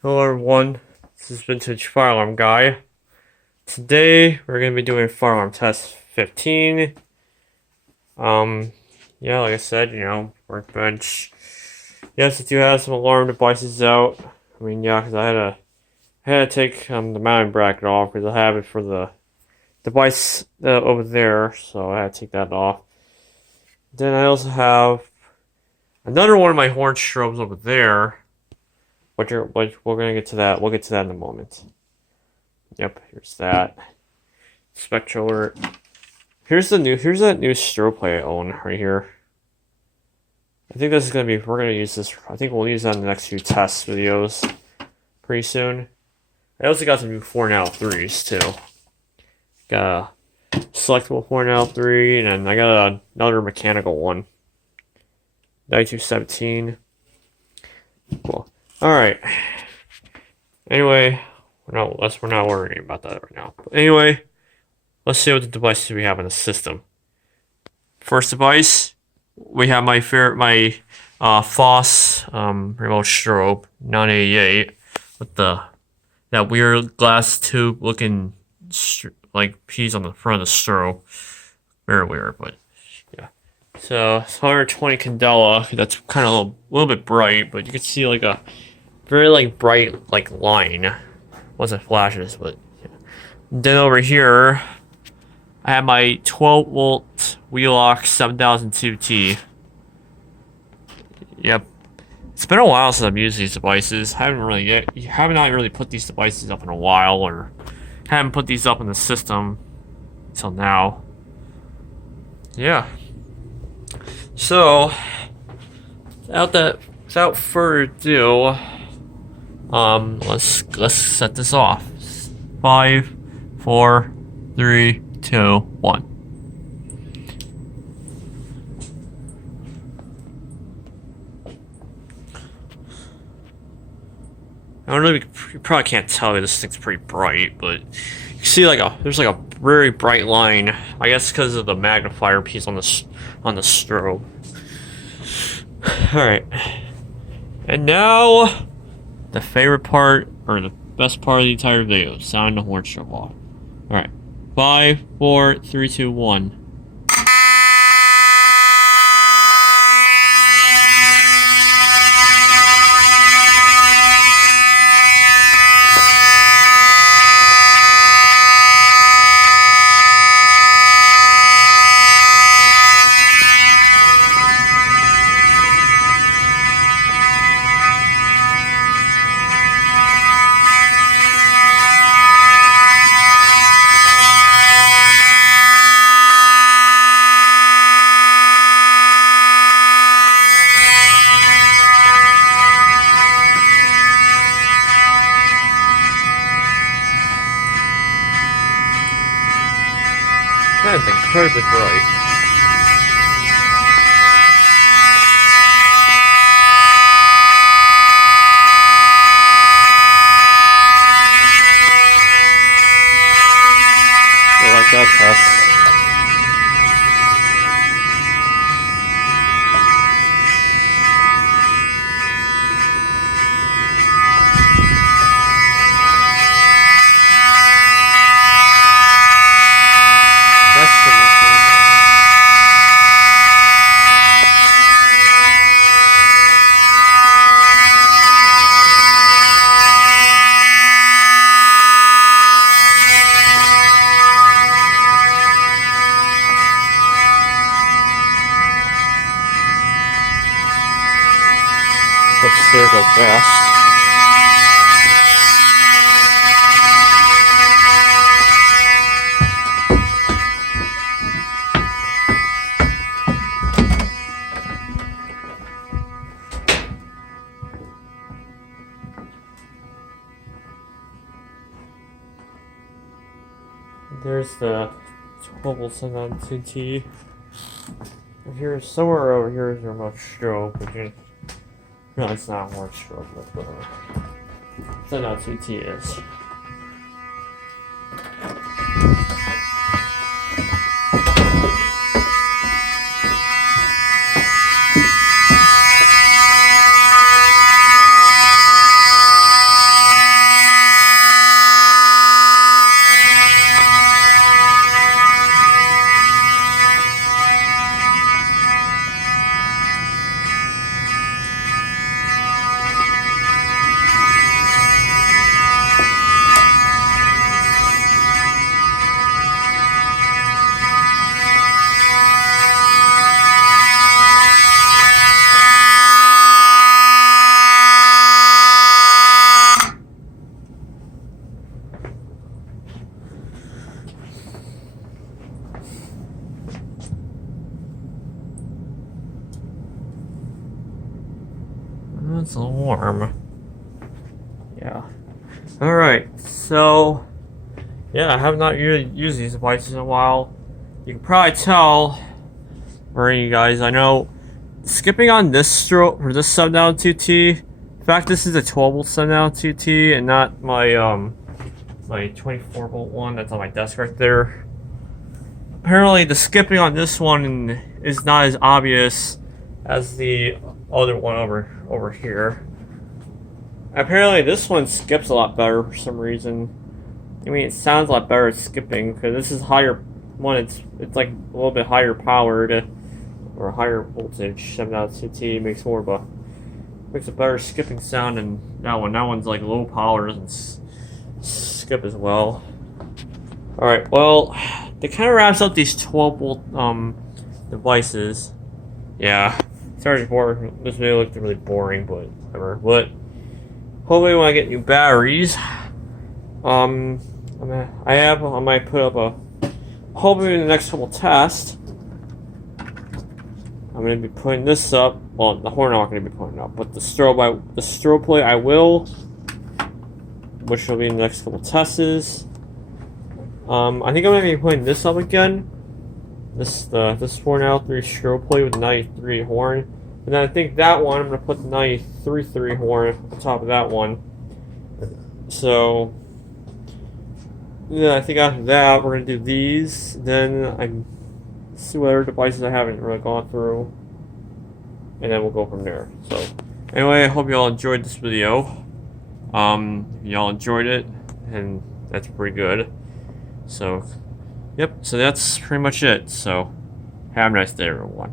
Hello everyone, this is Vintage Fire Alarm Guy. Today we're going to be doing Fire Alarm Test 15. Yeah, like I said, workbench. Yes, I do have some alarm devices out. Because I had to take the mounting bracket off because I have it for the device over there, so I had to take that off. Then I also have another one of my horn strobes over there. But we're gonna get to that. We'll get to that in a moment. Yep, here's that. Spectral alert. Here's that new strobe light I own right here. I think this is we're gonna use this. I think we'll use that in the next few test videos pretty soon. I also got some new 4N3s too. Got a selectable 4N3, and then I got another mechanical one. 9217. Cool. Alright. Anyway, we're not worrying about that right now. But anyway, let's see what the devices we have in the system. First device, we have my Foss remote strobe 988 with that weird glass tube looking like piece on the front of the strobe. Very weird, but yeah. So it's 120 candela. That's kind of a little bit bright, but you can see like a very bright line once it flashes. But yeah. Then over here, I have my 12-volt Wheelock 7002T. Yep, it's been a while since I've used these devices. Haven't really put these devices up in a while, or haven't put these up in the system until now. Yeah. So, without further ado, let's set this off. 5, 4, 3, 2, 1. I don't know if you probably can't tell this thing's pretty bright, but you can see there's a very bright line. I guess because of the magnifier piece on the strobe. All right, and now the favorite part, or the best part of the entire video: sound the horn strobe off. All right, 5, 4, 3, 2, 1. That's incredibly bright. I like that test. Upstairs go fast. There's the 12-volt 2T. Somewhere over here is your remote strobe, but no, it's not horn strobe, but whatever. So now 2T is. It's a little warm. Yeah. Alright, so yeah, I have not used these devices in a while. You can probably tell, for you guys, I know skipping on this stroke for this 7-2T. In fact, this is a 12-volt 7-2T and not my my 24-volt one that's on my desk right there. Apparently, the skipping on this one is not as obvious as the other one over here. Apparently, this one skips a lot better for some reason. I mean, it sounds a lot better at skipping because this is higher one. It's like a little bit higher powered or higher voltage. 7.2T makes more of a better skipping sound than that one. That one's like low power, doesn't skip as well. All right, well, that kind of wraps up these 12-volt devices. Yeah, sorry for this video looked really boring, but whatever. But hopefully, when I get new batteries, I might put up a. Hopefully, in the next couple tests, I'm gonna be putting this up. Well, the horn I'm not gonna be putting up, but the strobe plate I will, which will be in the next couple tests. I think I'm gonna be putting this up again. This 4L3 strobe plate with the 93 horn, and then I think that one I'm gonna put the 93 horn on top of that one. So yeah, I think after that we're gonna do these. Then I see what other devices I haven't really gone through, and then we'll go from there. So anyway, I hope you all enjoyed this video. If y'all enjoyed it, and that's pretty good. So, yep, so that's pretty much it. So, have a nice day, everyone.